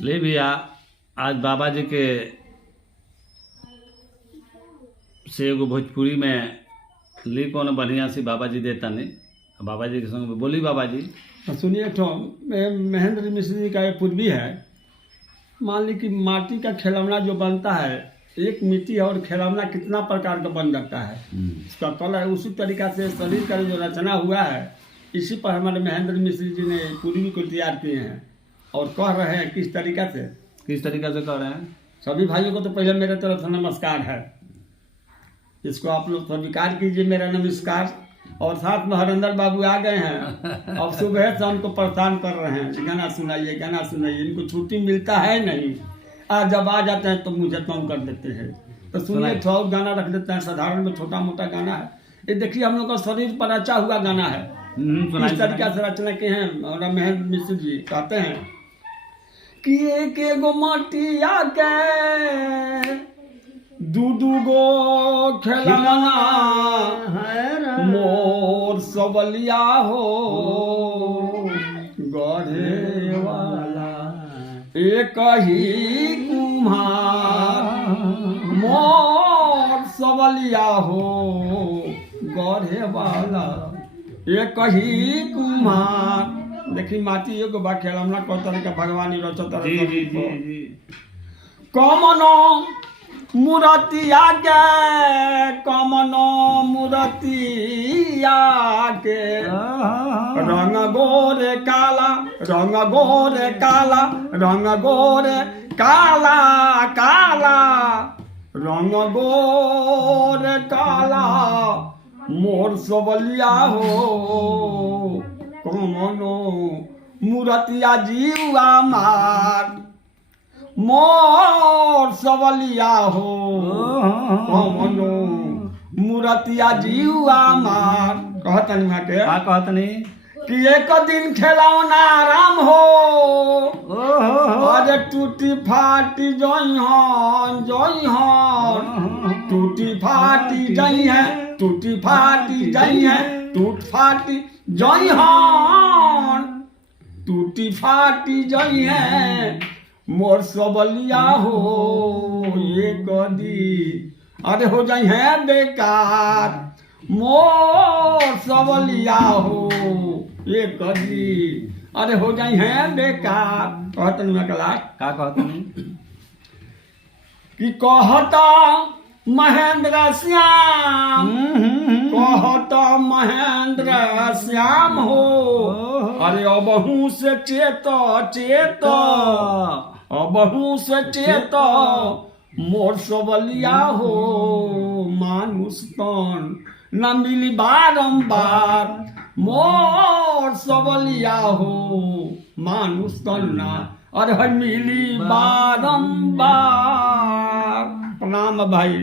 ले भैया, आज बाबा जी के से एगो भोजपुरी में ली कौन बढ़िया सी बाबा जी देता नहीं। बाबा जी के संग में बोली बाबा जी। सुनिए महेंद्र मिश्र जी का एक पूर्वी है। मान ली कि माटी का खिलौना जो बनता है, एक मिट्टी और खिलौना कितना प्रकार का बन जाता है, इसका कलर उसी तरीका से शरीर का जो रचना हुआ है, इसी पर हमारे महेंद्र मिश्र जी ने पूर्वी को तैयार किए हैं और कह रहे हैं किस तरीका से कह रहे हैं। सभी भाइयों को तो पहले मेरे तरफ से नमस्कार है, इसको आप लोग स्वीकार कीजिए मेरा नमस्कार। और साथ में हरिंदर बाबू आ गए हैं और सुबह से हमको परेशान कर रहे हैं कि गाना सुनाइए गाना सुनाइए। इनको छुट्टी मिलता है नहीं, आज जब आ जाते हैं तो मुझे तंग कर देते हैं। तो सुनिए, थोड़ा और गाना रख देते हैं, साधारण में छोटा मोटा गाना है। ये देखिए हम लोग का शरीर पर रचा हुआ गाना है, इस तरीका से रचना के हैं। और महेंद्र मिश्र जी कहते हैं कि एक एगो मटिया के दू गो खिलौना मोर सबलिया हो गढ़े वाला एक ही कुम्हार मोर सबलिया हो गढ़े वाला एक ही कुम्हार। देखी माटी एगो बा खिलौना को तरह का भगवानी रचत जी। कमनो मूर्तिया के कमनो मूर्तिया के रंग गोरे काला रंग गोरे काला रंग गोरे काला काला रंग गोरे काला मोर सबलिया हो कमनो मूर्तिया जीवा मार मोर सबलिया हो कमनो मूर्तिया जीवा मार। कहतनी वहाँ के कहतनी कि एक दिन खिलौना राम हो अरे टूटी फाटी जई टूटी फाटी जई है टूटी फाटी जई है टूट फाटी जई टूटी फाटी जई है मोर सबलिया हो ये कदी अरे हो जाई है बेकार मोर सबलिया हो ये कदी अरे हो जाई है बेकार। कहतनी में कला का कहतनी कि कहता महेंद्र श्याम कहता महेंद्र श्याम हो अरे अबहू से चेत अबहू से चेत मोर सबलिया हो मानुष तन न मिली बारंबार मोर सबलिया हो मानुष तन न अरे मिली बारंबार। प्रणाम भाई।